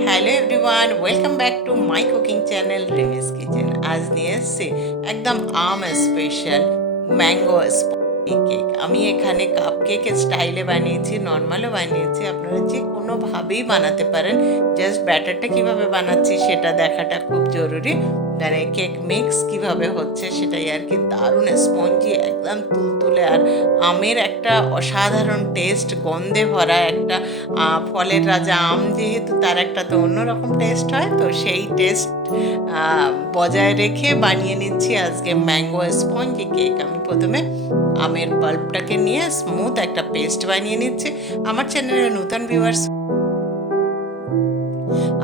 Hello everyone, welcome back to my cooking channel রিমিস kitchen. আজ নিয়ে এসেছি একদম স্পেশাল ম্যাঙ্গো স্পঞ্জি কেক। আমি এখানে কাপ কেকের স্টাইলে বানিয়েছি, নর্মালও বানিয়েছি, আপনারা যে কোনোভাবেই বানাতে পারেন। জাস্ট ব্যাটারটা কীভাবে বানাচ্ছি সেটা দেখাটা খুব জরুরি। মানে কেক মিক্স কীভাবে হচ্ছে সেটাই আর কি। দারুণ স্পঞ্জি, একদম তুলতুলে, আর আমের একটা অসাধারণ টেস্ট, গন্ধে ভরা একটা ফলের রাজা আম যেহেতু, তার একটা তো অন্যরকম টেস্ট হয়, তো সেই টেস্ট বজায় রেখে বানিয়ে নিচ্ছি আজকে ম্যাঙ্গো স্পঞ্জি কেক। আমি প্রথমে আমের পাল্পটাকে নিয়ে স্মুথ একটা পেস্ট বানিয়ে নিচ্ছি। আমার চ্যানেলের নতুন ভিউয়ার্স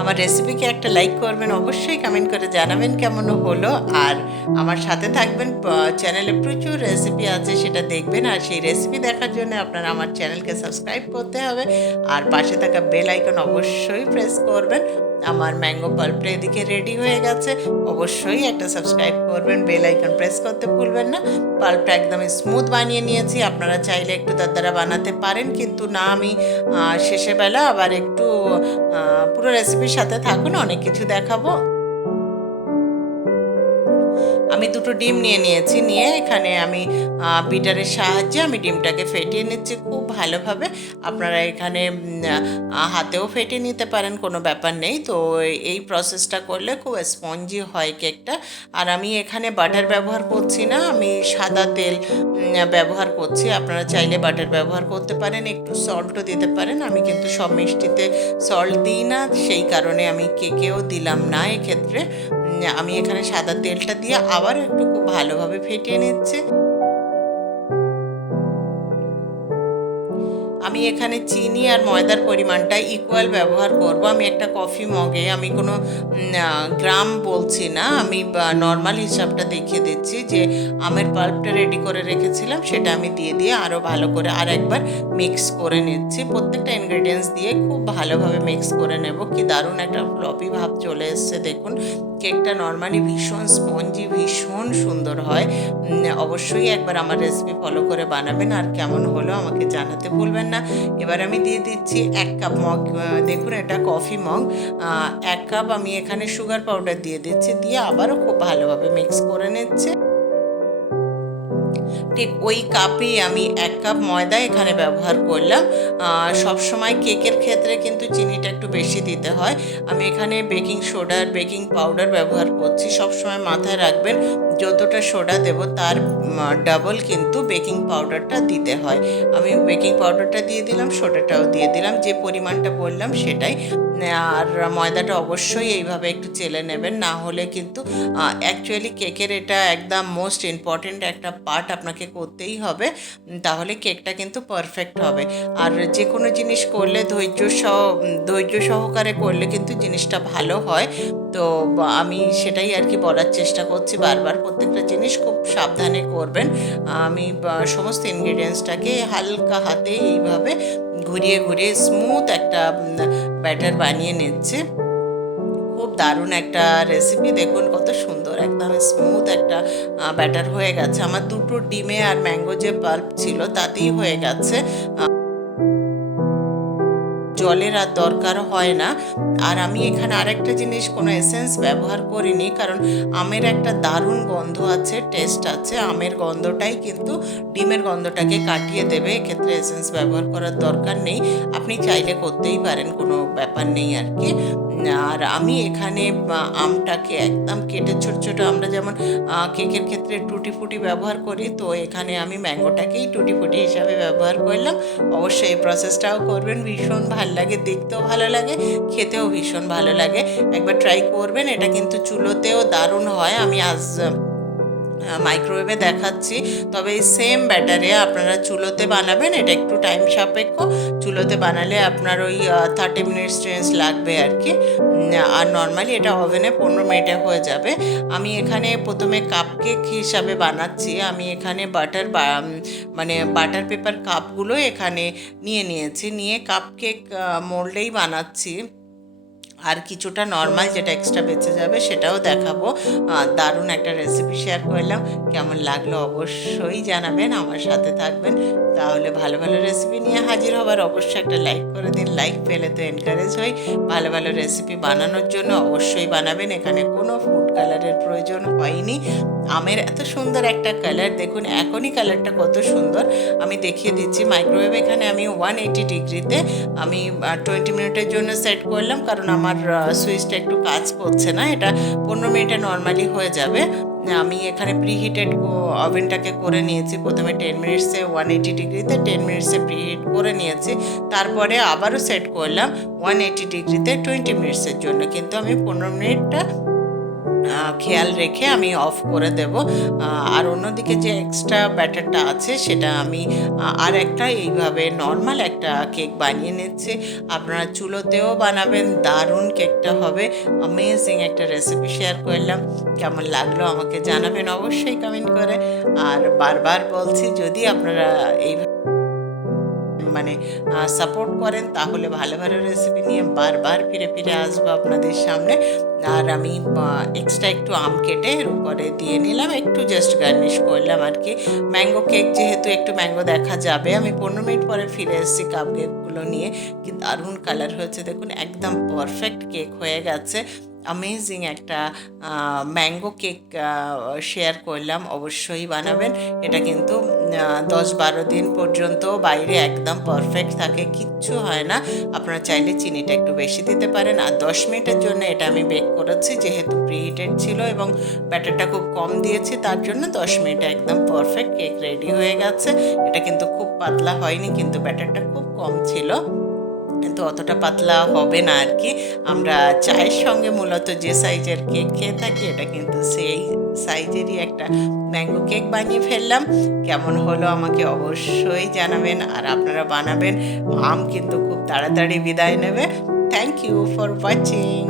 আমার রেসিপিকে একটা লাইক করবেন, অবশ্যই কমেন্ট করে জানাবেন কেমন হলো, আর আমার সাথে থাকবেন। চ্যানেলে প্রচুর রেসিপি আছে, সেটা দেখবেন, আর সেই রেসিপি দেখার জন্য আপনারা আমার চ্যানেলকে সাবস্ক্রাইব করতে হবে, আর পাশে থাকা বেল আইকন অবশ্যই প্রেস করবেন। আমার ম্যাঙ্গো পাল্পটা এদিকে রেডি হয়ে গেছে, অবশ্যই একটা সাবস্ক্রাইব করবেন, বেল আইকন প্রেস করতে ভুলবেন না। পাল্পটা একদম স্মুথ বানিয়ে নিয়েছি, আপনারা চাইলে একটু দারদারা বানাতে পারেন, কিন্তু না, আমি শেষে বেলা আবার একটু পুরো রেসিপির সাথে থাকুন, অনেক কিছু দেখাবো। আমি দুটো ডিম নিয়েছি, নিয়ে এখানে আমি বিটারের সাহায্যে আমি ডিমটাকে ফেটিয়ে নিচ্ছি খুব ভালোভাবে। আপনারা এখানে হাতেও ফেটিয়ে নিতে পারেন, কোনো ব্যাপার নেই। তো এই প্রসেসটা করলে খুব স্পঞ্জি হয় কেকটা। আর আমি এখানে বাটার ব্যবহার করছি না, আমি সাদা তেল ব্যবহার করছি। আপনারা চাইলে বাটার ব্যবহার করতে পারেন, একটু সল্টও দিতে পারেন। আমি কিন্তু সব মিষ্টিতে সল্ট দিই না, সেই কারণে আমি কেকেও দিলাম না এক্ষেত্রে। আমি এখানে সাদা তেলটা দিয়ে আবার একটু খুব ভালোভাবে ফেটিয়ে নিচ্ছি। আমি এখানে চিনি আর ময়দার পরিমাণটা ইকুয়াল ব্যবহার করব। আমি একটা কফি মগে, আমি কোনো গ্রাম বলছি না, আমি নর্মাল হিসাবটা দেখিয়ে দিচ্ছি, যে আমের পাল্পটা রেডি করে রেখেছিলাম সেটা আমি দিয়ে আরও ভালো করে আর একবার মিক্স করে নিচ্ছি। প্রত্যেকটা ইনগ্রেডিয়েন্টস দিয়ে খুব ভালোভাবে মিক্স করে নেব। কি দারুণ একটা ফ্লপি ভাব চলে এসছে দেখুন। কেকটা নর্মালি ভীষণ স্পঞ্জি, ভীষণ সুন্দর হয়। অবশ্যই একবার আমার রেসিপি ফলো করে বানাবেন, আর কেমন হলো আমাকে জানাতে ভুলবেন না। এবার আমি দিয়ে দিচ্ছি 1 কাপ মগ, দেখুন এটা কফি মগ, 1 কাপ আমি এখানে সুগার পাউডার দিয়ে দিচ্ছি, দিয়ে আবারও খুব ভালোভাবে মিক্স করে নিচ্ছি। ঠিক ওই কাপেই আমি 1 কাপ ময়দা এখানে ব্যবহার করলাম। সবসময় কেকের ক্ষেত্রে কিন্তু চিনিটা একটু বেশি দিতে হয়। আমি এখানে বেকিং সোডা আর বেকিং পাউডার ব্যবহার করছি। সবসময় মাথায় রাখবেন, যতটা সোডা দেব তার ডাবল কিন্তু বেকিং পাউডারটা দিতে হয়। আমি বেকিং পাউডারটা দিয়ে দিলাম, সোডাটাও দিয়ে দিলাম, যে পরিমাণটা বললাম সেটাই। আর ময়দাটা অবশ্যই এইভাবে একটু চেলে নেবেন, না হলে কিন্তু অ্যাকচুয়ালি কেকের এটা একদম মোস্ট ইম্পর্ট্যান্ট একটা পার্ট, আপনাকে করতেই হবে, তাহলে কেকটা কিন্তু পারফেক্ট হবে। আর যে কোনো জিনিস করলে ধৈর্য সহকারে করলে কিন্তু জিনিসটা ভালো হয়। তো আমি সেটাই আর কি বলার চেষ্টা করছি বারবার, প্রত্যেকটা জিনিস খুব সাবধানে করবেন। আমি সমস্ত ইনগ্রিডিয়েন্টসটাকে হালকা হাতে এইভাবে ঘুরিয়ে স্মুথ একটা ব্যাটার বানিয়ে নিচ্ছে। খুব দারুণ একটা রেসিপি, দেখুন কত সুন্দর একদম স্মুথ একটা ব্যাটার হয়ে গেছে। আমার দুটো ডিমে আর ম্যাঙ্গো যে পাল্প ছিল তাতেই হয়ে গেছে, জলের আর দরকার হয় না। আর আমি এখানে আরেকটা জিনিস, কোনো এসেন্স ব্যবহার করিনি, কারণ আমের একটা দারুণ গন্ধ আছে, টেস্ট আছে। আমের গন্ধটাই কিন্তু ডিমের গন্ধটাকে কাটিয়ে দেবে, এক্ষেত্রে এসেন্স ব্যবহার করার দরকার নেই। আপনি চাইলে করতেই পারেন, কোনো ব্যাপার নেই আর কি। আর আমি এখানে আমটাকে একদম কেটে ছোট ছোট, আমরা যেমন কেকের ক্ষেত্রে টুটি ফুটি ব্যবহার করি, তো এখানে আমি ম্যাঙ্গোটাকেই টুটি ফুটি হিসাবে ব্যবহার করলাম। অবশ্যই এই প্রসেসটাও করবেন, ভীষণ ভালো লাগে, দেখতেও ভালো লাগে, খেতেও ভীষণ ভালো লাগে। একবার ট্রাই করবেন, এটা কিন্তু চুলোতেও দারুণ হয়। আমি আজ মাইক্রোওয়েভে দেখাচ্ছি, তবে এই সেম ব্যাটারে আপনারা চুলোতে বানাবেন, এটা একটু টাইম সাপেক্ষ। চুলোতে বানালে আপনার ওই 30 মিনিটস রেঞ্জ লাগবে আর কি, আর নর্মালি এটা ওভেনে 15 মিনিটে হয়ে যাবে। আমি এখানে প্রথমে কাপ কেক হিসাবে বানাচ্ছি। আমি এখানে মানে বাটার পেপার কাপগুলো এখানে নিয়েছি, নিয়ে কাপ কেক মোল্ডেই বানাচ্ছি। আর কিছুটা নর্মাল যেটা এক্সট্রা বেঁচে যাবে সেটাও দেখাবো। দারুণ একটা রেসিপি শেয়ার করলাম, কেমন লাগলো অবশ্যই জানাবেন, আমার সাথে থাকবেন। তাহলে ভালো ভালো রেসিপি নিয়ে হাজির হবার অবশ্যই একটা লাইক করে দিন, লাইক পেলে তো এনকারেজ হই ভালো ভালো রেসিপি বানানোর জন্য। অবশ্যই বানাবেন, এখানে কোনো ফুড কালারের প্রয়োজন হয়নি। আমের এত সুন্দর একটা কালার, দেখুন এখনই কালারটা কত সুন্দর। আমি দেখিয়ে দিচ্ছি, মাইক্রোওয়েভ এখানে আমি 180 ডিগ্রিতে আমি 20 মিনিটের জন্য সেট করলাম, কারণ আমার সুইচটা একটু কাজ করছে না। এটা 15 মিনিটে নর্মালি হয়ে যাবে। আমি এখানে প্রিহিটেড ওভেনটাকে করে নিয়েছি, প্রথমে 10 মিনিটসে 180 ডিগ্রিতে 10 মিনিটসে প্রিহিট করে নিয়েছি, তারপরে আবারও সেট করলাম 180 ডিগ্রিতে 20 মিনিটসের জন্য, কিন্তু আমি 15 মিনিটটা খেয়াল রেখে আমি অফ করে দেব। আর অন্যদিকে যে এক্সট্রা ব্যাটারটা আছে সেটা আমি আর একটা এইভাবে নর্মাল একটা কেক বানিয়ে নিচ্ছি। আপনারা চুলোতেও বানাবেন, দারুণ কেকটা হবে। অ্যামেজিং একটা রেসিপি শেয়ার করলাম, কেমন লাগলো আমাকে জানাবেন অবশ্যই কমেন্ট করে। আর বারবার বলছি, যদি আপনারা এই মানে সাপোর্ট করেন তাহলে ভালো ভালো রেসিপি নিয়ে বারবার ফিরে ফিরে আসবো আপনাদের সামনে। আর আমি এক্সট্রা একটু আম কেটে এর উপরে দিয়ে নিলাম, একটু জাস্ট গার্নিশ করলাম আর কি। ম্যাঙ্গো কেক যেহেতু একটু ম্যাঙ্গো দেখা যাবে। আমি 15 মিনিট পরে ফিরে এসেছি কাপ কেকগুলো নিয়ে, কি দারুণ কালার হয়েছে দেখুন, একদম পারফেক্ট কেক হয়ে গেছে। অ্যামেজিং একটা ম্যাঙ্গো কেক শেয়ার করলাম, অবশ্যই বানাবেন। এটা কিন্তু 10-12 দিন পর্যন্ত বাইরে একদম পারফেক্ট থাকে, কিচ্ছু হয় না। আপনারা চাইলে চিনিটা একটু বেশি দিতে পারেন। আর 10 মিনিটের জন্য এটা আমি বেক করেছি, যেহেতু প্রিহিটেড ছিল এবং ব্যাটারটা খুব কম দিয়েছি, তার জন্য 10 মিনিটে একদম পারফেক্ট কেক রেডি হয়ে গেছে। এটা কিন্তু খুব পাতলা হয়নি, কিন্তু ব্যাটারটা খুব কম ছিল, কিন্তু অতটা পাতলা হবে না আর কি। আমরা চায়ের সঙ্গে মূলত যে সাইজের কেক খেয়ে থাকি, এটা কিন্তু সেই সাইজেরই একটা ম্যাঙ্গো কেক বানিয়ে ফেললাম। কেমন হলো আমাকে অবশ্যই জানাবেন, আর আপনারা বানাবেন। আম কিন্তু খুব তাড়াতাড়ি বিদায় নেবে। Thank you for watching.